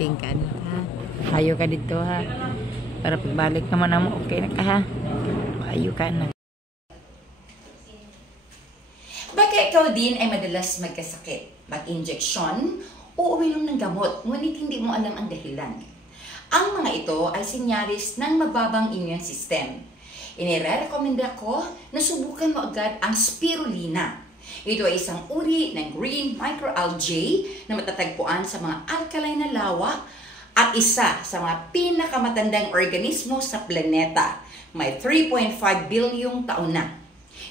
shopping ka na, ha? Ayaw ka dito, ha? Para pagbalik naman mo, okay na ka, ha? Ayaw ka na. Baka ikaw din ay madalas magkasakit, mag-injection, o uminom ng gamot, ngunit hindi mo alam ang dahilan. Ang mga ito ay sinyalis ng mababang immune system. Inirekomenda ko na subukan mo agad ang spirulina. Ito ay isang uri ng green microalgae na matatagpuan sa mga alkaline na lawa at isa sa mga pinakamatandang organismo sa planeta. May 3.5 bilyong taon na.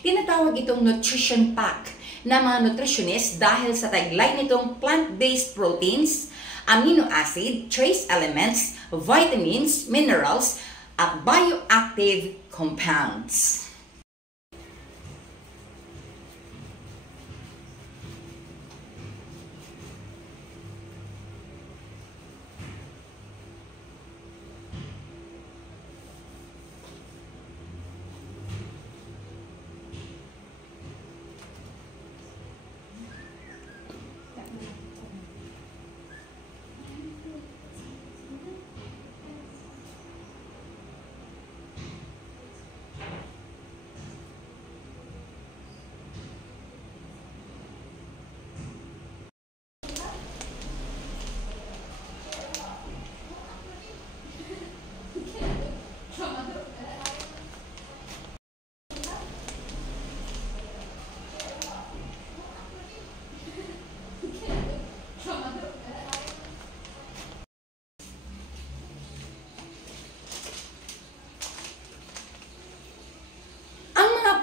Tinatawag itong nutrition pack na mga nutritionist dahil sa tagline nitong plant-based proteins, amino acid, trace elements, vitamins, minerals, at bioactive compounds.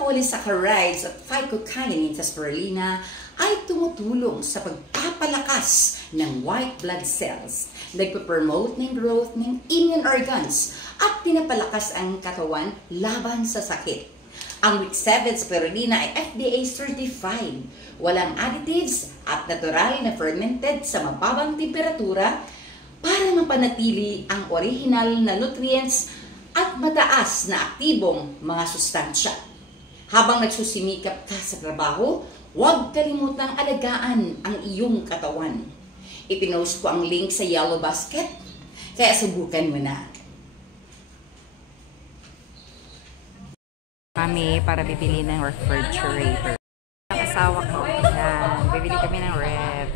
Polysaccharides at phycokininin sa spirulina ay tumutulong sa pagpapalakas ng white blood cells, nagpo-promote ng growth ng immune organs, at pinapalakas ang katawan laban sa sakit. Ang week 7 spirulina ay FDA certified, walang additives at natural na fermented sa mababang temperatura para mapanatili ang original na nutrients at mataas na aktibong mga sustansya. Habang nagsusimikap ka sa trabaho, huwag kalimutang alagaan ang iyong katawan. Ipinost ko ang link sa Yellow Basket, kaya subukan mo na. Kami para bibili ng refrigerator. Ang asawa ko, yan. Bibili kami ng ref.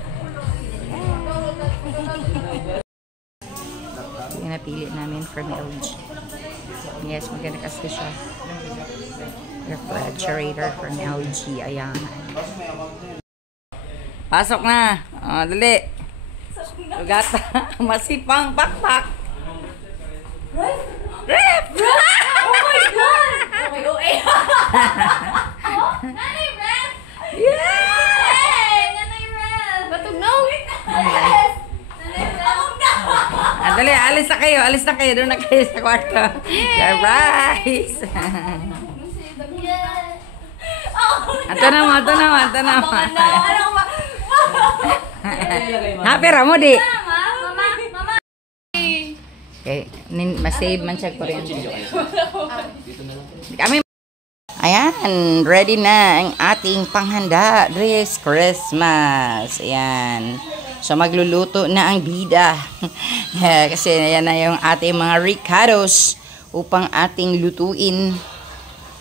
Yung napili namin from LG. Yes, maganda kasi siya. Refrigerator from LG. Ayan. Pasok na. O, dali. Sugata. Masipang pakpak. Ref! Ref! Oh my God! Okay, okay. Oh, Nanay Ref! Yeah! Hey! Nanay Ref! Batugnaw! Yes! Nanay Ref! Oh no! Dali, alis na kayo. Alis na kayo. Doon na kayo sa kwarto. Surprise! Ato naman, ato naman, ato naman. Napira mo di. Mama, mama. Okay, masave man siya kuryente. Kami. Ayan, ready na ang ating panghanda this Christmas. Ayan. So magluluto na ang bida. Kasi ayan na yung ating mga ricados upang ating lutuin.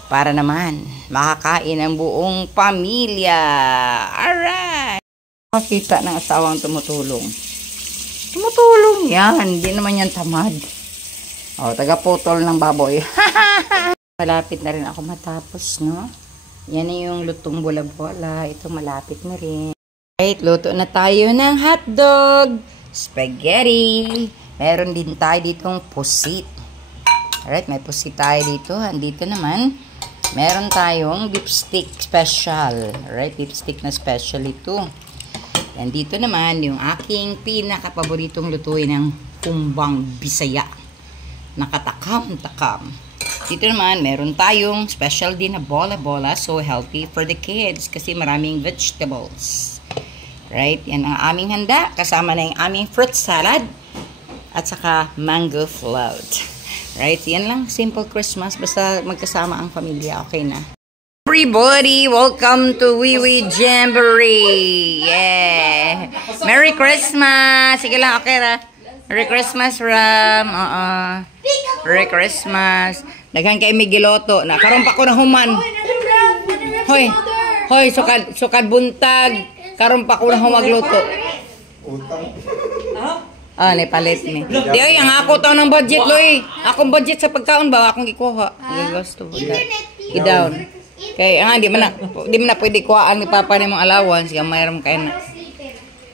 Para naman, makakain ang buong pamilya. Alright! Makita ng asawang tumutulong. Tumutulong yan. Hindi naman yan tamad. O, taga-putol ng baboy. Malapit na rin ako matapos, no? Yan na yung lutong bola-bola. Ito malapit na rin. Alright, luto na tayo ng hotdog. Spaghetti. Meron din tayo ditong pusit. Alright, may pusit tayo dito. Andito naman. Meron tayong beef stick special. Alright, beef stick na special ito. And dito naman, yung aking pinaka-paboritong lutuin ng kumbang Bisaya. Nakatakam-takam. Dito naman, meron tayong special din na bola-bola. So healthy for the kids kasi maraming vegetables. Right, yan ang aming handa. Kasama na yung aming fruit salad. At saka mango float. Right, yan lang. Simple Christmas. Basta magkasama ang pamilya. Okay na. Everybody, welcome to Wiwi Jamboree. Yeah. Merry Christmas. Sige lang, okay ra. Merry Christmas, Ram. Merry Christmas. Daghan kay Migiloto. Nakaroon pa ko na human. Hoy, sukad buntag. Karon pa ko na humagluto. Ni palit ni. Di ay, ang ako taon ng budget, Loy. Akong budget sa pagkaon ba? Akong ikuha. I-down. Kaya, di man na pwede kuhaan ni Papa ni mong allowance. Kaya mayroon kayo na.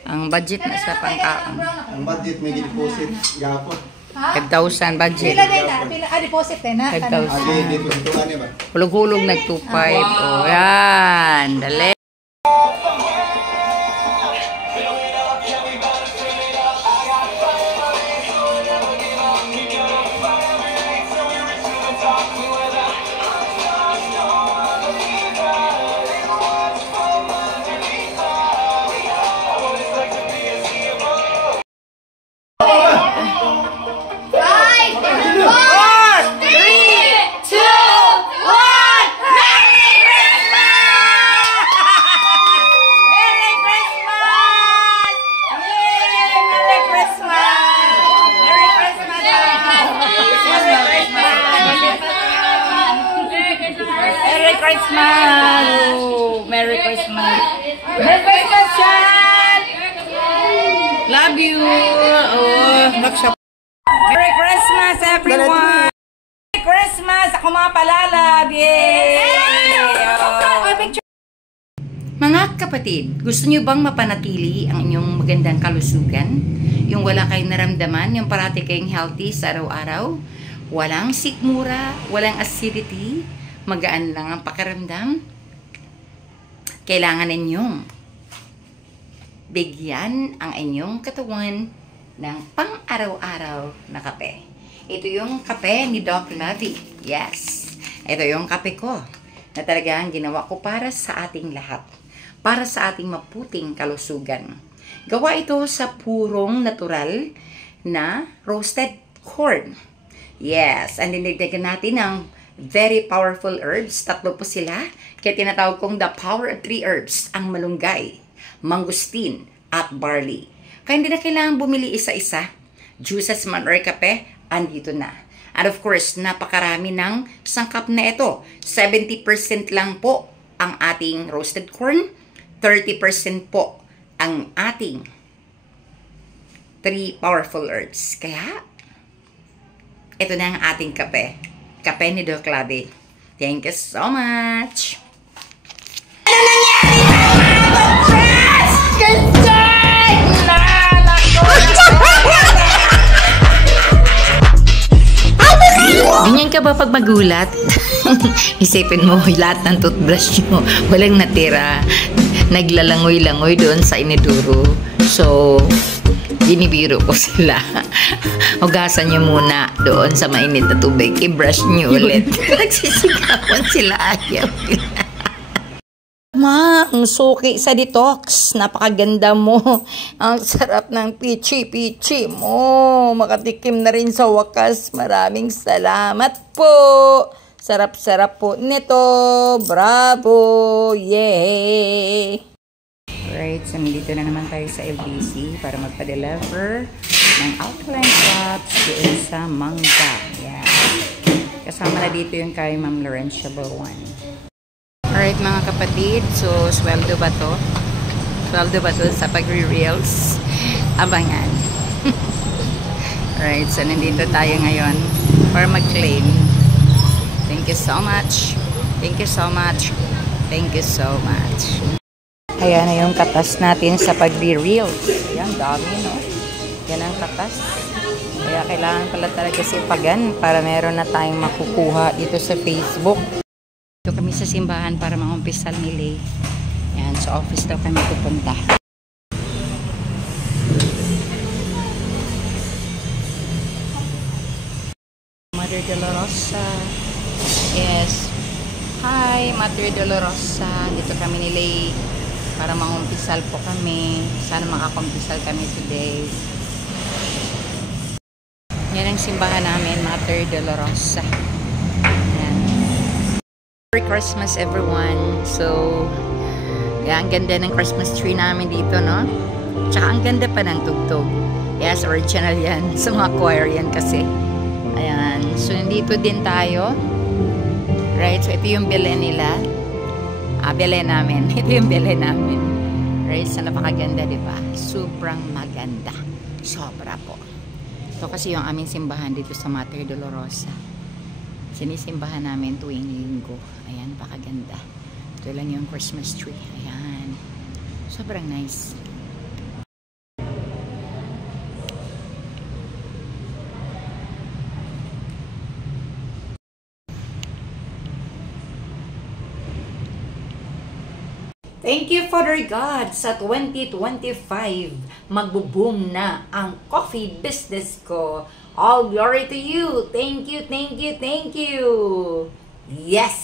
Ang budget na sa pangkaon. Ang budget may deposit gapon. 5,000 budget. Pila deposit na. 5,000. Dito ano ba? Hulog-hulog nag-2.5. Oh, yan. Dali. Merry Christmas! Merry Christmas, Chan! Love you! Merry Christmas, everyone! Merry Christmas! Ako mga palalab! Yay! Mga kapatid, gusto niyo bang mapanatili ang inyong magandang kalusugan? Yung wala kayong naramdaman, yung parati kayong healthy sa araw-araw? Walang sikmura, walang acidity, magaan lang ang pakiramdam? Kailangan ninyong bigyan ang inyong katawan ng pang-araw-araw na kape. Ito yung kape ni Doc Lovey. Yes, ito yung kape ko na talagang ginawa ko para sa ating lahat. Para sa ating maputing kalusugan. Gawa ito sa purong natural na roasted corn. Yes, and dinagdagan natin ng very powerful herbs. 3 po sila. Kaya tinatawag kong the power of 3 herbs. Ang malunggay, mangustin, at barley. Kaya hindi na kailangan bumili isa-isa. Juices man or kape, andito na. And of course, napakarami ng sangkap na ito. 70% lang po ang ating roasted corn. 30% po ang ating 3 powerful herbs. Kaya, ito na ang ating kape. Kape ni Doc Lovey. Thank you so much! Ano nangyari na mga Christmas? Ganyan ka ba pag magulat? Isipin mo, lahat ng toothbrush nyo, walang natira. Naglalangoy-langoy doon sa iniduro. So, binibiro ko sila. Hugasan nyo muna doon sa mainit na tubig. I-brush nyo ulit. Nagsisigawan sila. Ayaw nila. Ma, ang suki sa detox. Napakaganda mo. Ang sarap ng pichi-pichi mo. Makatikim na rin sa wakas. Maraming salamat po. Sarap-sarap po nito. Bravo! Yay! Alright, so nandito na naman tayo sa LBC para magpa-deliver ng alkaline drops doon sa mangga. Yeah. Kasama na dito yung kay Ma'am Laurencia Bawan. Alright mga kapatid, so sweldo ba to? Sweldo ba to sa pagre-reels? Abangan. Alright, so nandito tayo ngayon para mag-claim. Thank you so much. Thank you so much. Thank you so much. Ayan na yung katas natin sa pagre-reels. Yan, dami, no? Yan ang katas. Kaya kailangan pala talaga sipagan para meron na tayong makukuha dito sa Facebook. Dito kami sa simbahan para mangumpisal ni Lay. Yan, sa office daw kami pupunta. Mother Dolorosa. Yes. Hi, Mother Dolorosa. Dito kami ni Lay para mangumpisal po kami. Sana makakumpisal kami today. Yan ang simbahan namin, Mother Dolorosa. Yan. Merry Christmas everyone. So, yan, ang ganda ng Christmas tree namin dito, no? Tsaka ang ganda pa ng tugtog. Yes, original yan. Sa mga choir yan kasi. Ayan. So, nandito din tayo. Right? So, ito yung bili nila. Bili namin. Ito yung bili namin. Right? So, napakaganda, di ba? Sobrang maganda. Sobra po. Ito kasi yung aming simbahan dito sa Mater Dolorosa. Sinisimbahan namin tuwing linggo. Ayan, napakaganda. Ito lang yung Christmas tree. Ayan. Sobrang nice. Thank you, Father God. Sa 2025, magbo-boom na ang coffee business ko. All glory to you. Thank you, thank you, thank you. Yes!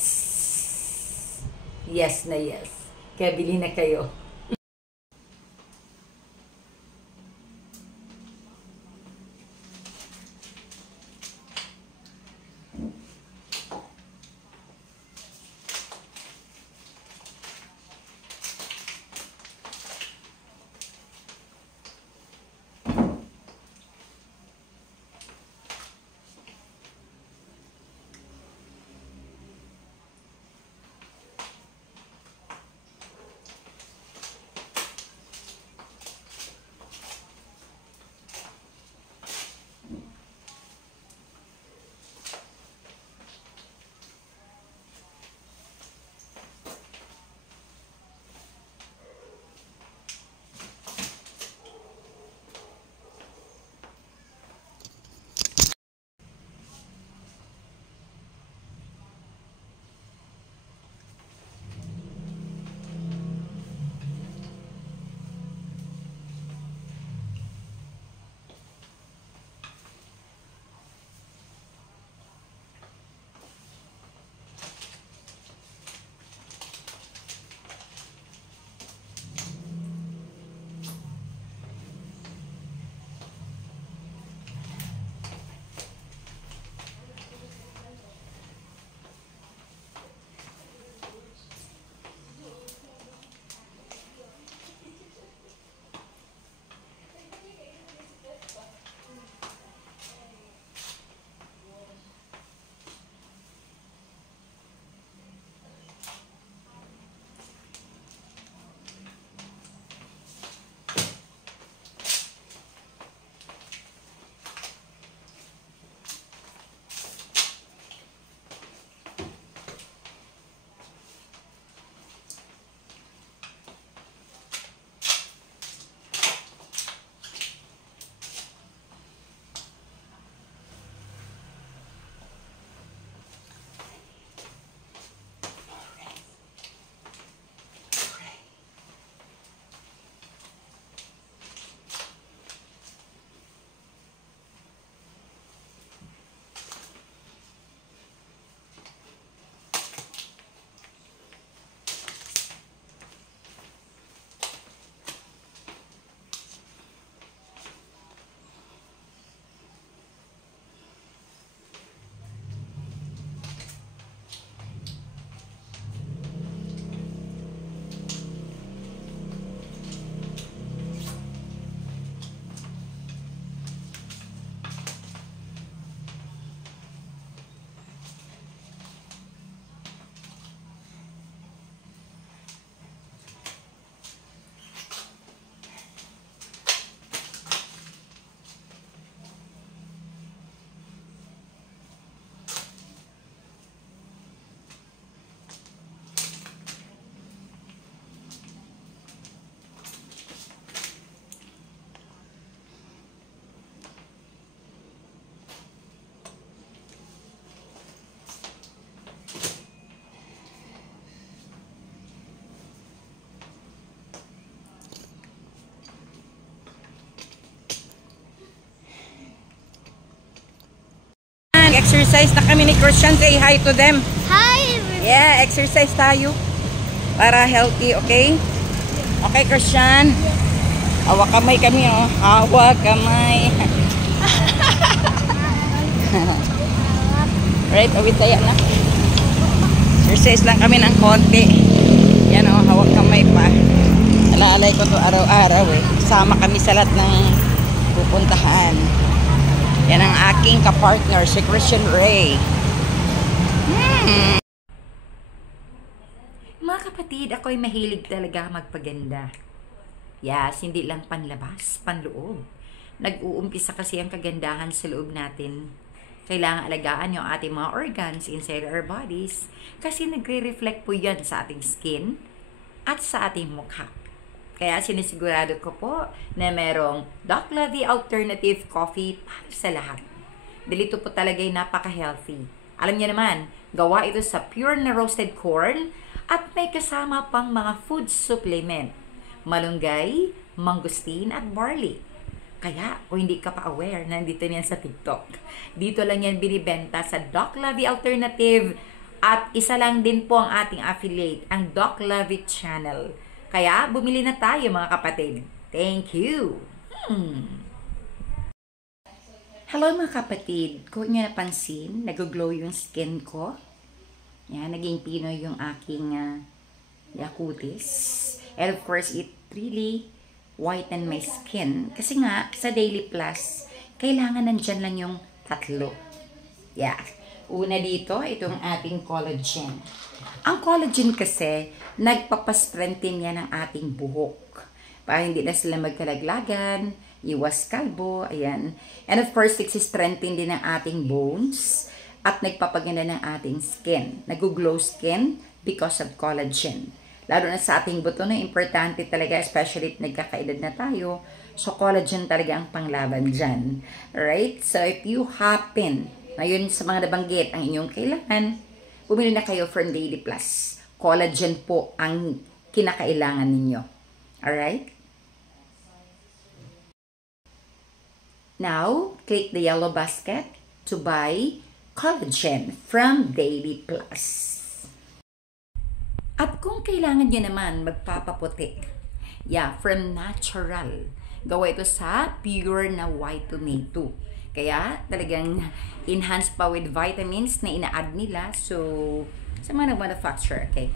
Yes na yes. Kaya bili na kayo. Exercise na kami ni Christian. Say hi to them. Hi, everyone. Yeah, exercise tayo. Para healthy, okay? Okay, Christian? Hawak kamay kami, oh. Hawak kamay. Right, awit tayo na. Exercise lang kami ng konti. Yan, oh, hawak kamay pa. Alaalay ko to araw-araw, eh. Sama kami sa lahat ng pupuntahan. Yan ang aking kapartner, si Christian Ray. Mga kapatid, ako'y mahilig talaga magpaganda. Yes, hindi lang panlabas, panloob. Nag-uumpisa kasi ang kagandahan sa loob natin. Kailangan alagaan yung ating mga organs inside our bodies kasi nagre-reflect po yan sa ating skin at sa ating mukha. Kaya sinisigurado ko po na merong Doc Lovey Alternative Coffee para sa lahat. Dahil ito po talaga ay napaka-healthy. Alam niyo naman, gawa ito sa pure na roasted corn at may kasama pang mga food supplement. Malunggay, mangustin at barley. Kaya, kung hindi ka pa aware, nandito niyan sa TikTok. Dito lang yan binibenta sa Doc Lovey Alternative at isa lang din po ang ating affiliate, ang Doc Lovey Channel. Kaya, bumili na tayo mga kapatid. Thank you! Hello mga kapatid. Kung nyo napansin, nag-glow yung skin ko. Yan, naging pinoy yung aking yakutis. And of course, it really whiten my skin. Kasi nga, sa Daily Plus, kailangan nandyan lang yung tatlo. Yeah. Una dito, itong ating collagen. Ang collagen kasi, nagpapastrengthen yan ng ating buhok. Para hindi na sila magkalaglagan, iwas kalbo, ayan. And of course, nagsistrengthen din ng ating bones at nagpapaganda ng ating skin. Nag-glow skin because of collagen. Lalo na sa ating buto na importante talaga, especially if nagkakaedad na tayo. So, collagen talaga ang panglaban dyan. Alright? So, if you happen, ngayon sa mga nabanggit, ang inyong kailangan, bumili na kayo from Daily Plus. Collagen po ang kinakailangan ninyo. Alright? Now, click the yellow basket to buy collagen from Daily Plus. At kung kailangan nyo naman magpapaputi, from natural. Gawa ito sa pure na white tomato. Kaya talagang enhanced pa with vitamins na ina-add nila. So, sa mga nag-manufacture, okay.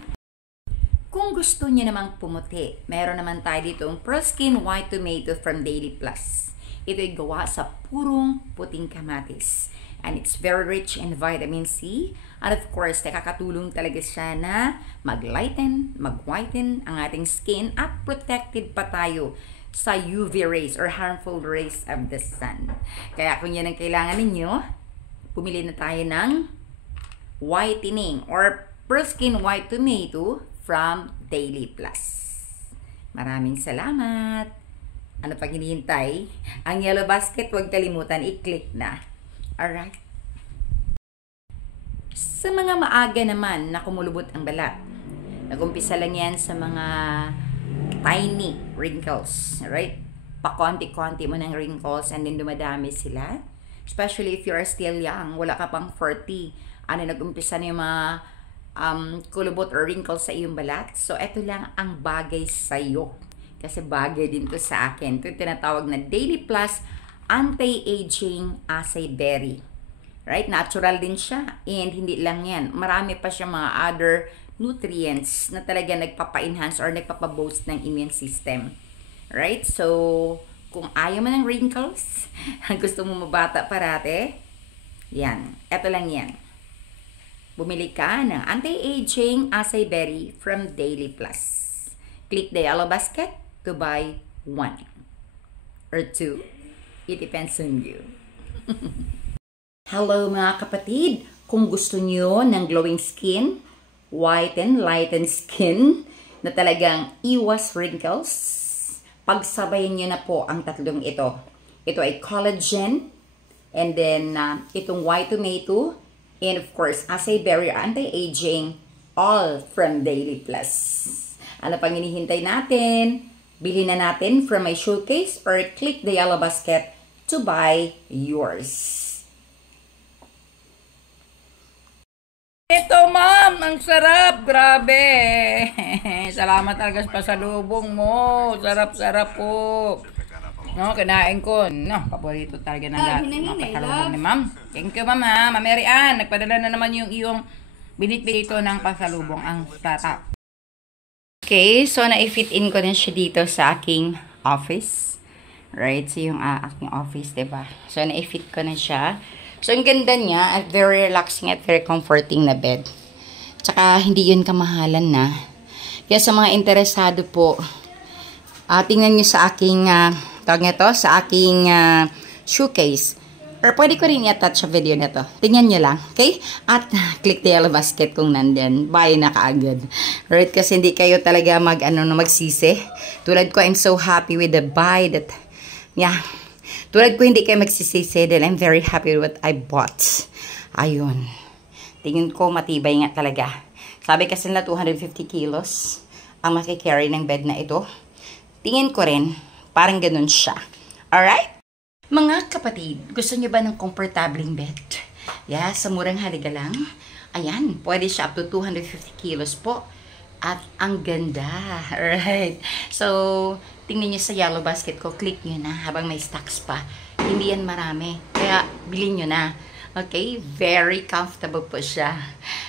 Kung gusto nyo namang pumuti, meron naman tayo ditong Pearl Skin White Tomato from Daily Plus. Ito ay gawa sa purong puting kamatis. And it's very rich in vitamin C. And of course, nakakatulong talaga siya na mag-lighten, mag-whiten ang ating skin at protected pa tayo sa UV rays or harmful rays of the sun. Kaya kung yan ang kailangan ninyo, pumili na tayo ng whitening or Pearl Skin White Tomato from Daily Plus. Maraming salamat! Ano pag hinihintay? Ang yellow basket, huwag kalimutan, i-click na. Alright? Sa mga maaga naman na kumulubot ang balat, nag-umpisa lang yan sa mga tiny wrinkles. Right? Pa-konti-konti mo ng wrinkles and then dumadami sila. Especially if you are still young, wala ka pang 40. Nag-umpisa na yung mga kulubot or wrinkles sa iyong balat. So, eto lang ang bagay sa'yo. Kasi bagay din to sa akin. Ito yung tinatawag na Daily Plus Anti-Aging Acai Berry. Right? Natural din siya. And hindi lang yan. Marami pa siya mga other nutrients na talaga nagpapa-enhance or nagpapa-boost ng immune system. Right? So, kung ayaw mo ng wrinkles, gusto mo mabata parate, yan. Ito lang yan. Bumili ka ng Anti-Aging Acai Berry from Daily Plus. Click the yellow basket to buy 1 or 2. It depends on you. Hello mga kapatid! Kung gusto nyo ng glowing skin, whiten, lighten skin, na talagang iwas wrinkles, pagsabayan nyo na po ang tatlong ito. Ito ay collagen, and then itong white tomato, and of course, acai berry anti-aging, all from Daily Plus. Ano pang hinihintay natin? Bilhin na natin from my showcase or click the yellow basket to buy yours. Ito ma'am, ang sarap, grabe. Salamat talaga sa pasalubong mo. Sarap-sarap po. No, kinain ko. No, paborito talaga ng lahat. Pasalubong ni ma'am. Thank you ma'am ha. Ma'am Mary Ann, nagpadala na naman yung iyong binit-binito ng pasalubong. Ang sarap. Okay, so na-fit in ko na siya dito sa aking office. Right? So, yung aking office, diba? So, na-fit ko na siya. So, ang ganda niya at very relaxing at very comforting na bed. Tsaka, hindi yun kamahalan na. Kaya sa mga interesado po, tingnan nyo sa aking, tawag nyo to, sa aking showcase. Or pwede ko rin i-attach sa video na to. Tingnan nyo lang, okay? At click the yellow basket kung nandyan. Buy na kaagad. Right? Kasi hindi kayo talaga magsisi. Tulad ko, I'm so happy with the buy that, yeah. Tulad ko, hindi kayo magsisisi dahil I'm very happy with what I bought. Ayun. Tingin ko, matibay nga talaga. Sabi kasi na 250 kilos ang makikarry ng bed na ito. Tingin ko rin, parang ganun siya. Alright? Mga kapatid, gusto niyo ba ng komportabling bed? Yeah, sa murang halaga lang. Ayan, pwede siya up to 250 kilos po. At ang ganda. Alright. So, tingnan niyo sa yellow basket ko. Click niyo na habang may stocks pa. Hindi yan marami. Kaya, bilhin niyo na. Okay? Very comfortable po siya.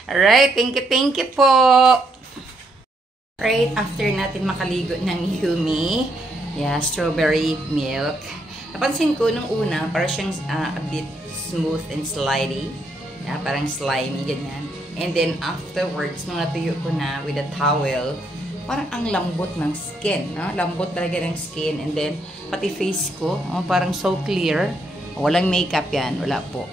Alright. Thank you po. Right after natin makaligo ng Yumi. Yeah, strawberry milk. Napansin ko nung una, parang siyang a bit smooth and slidey. Yeah, parang slimy, ganyan. And then afterwards, nung natuyo ko na with a towel, parang ang lambot ng skin. No? Lambot talaga ng skin. And then, pati face ko, parang so clear. Walang makeup yan. Wala po.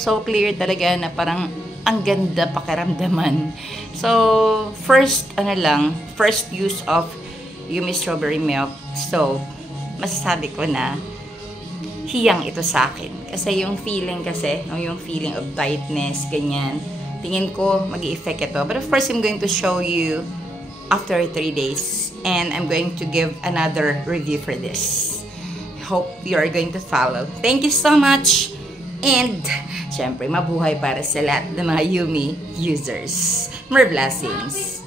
So clear talaga na parang ang ganda pakiramdaman. So, first use of Yumi strawberry milk soap. Masasabi ko na hiyang ito sa akin. Kasi yung feeling of tightness, ganyan, tingin ko mag-i-effect ito. But of course, I'm going to show you after 3 days. And I'm going to give another review for this. Hope you are going to follow. Thank you so much. And, syempre, mabuhay para sa lahat ng mga Yumi users. More blessings.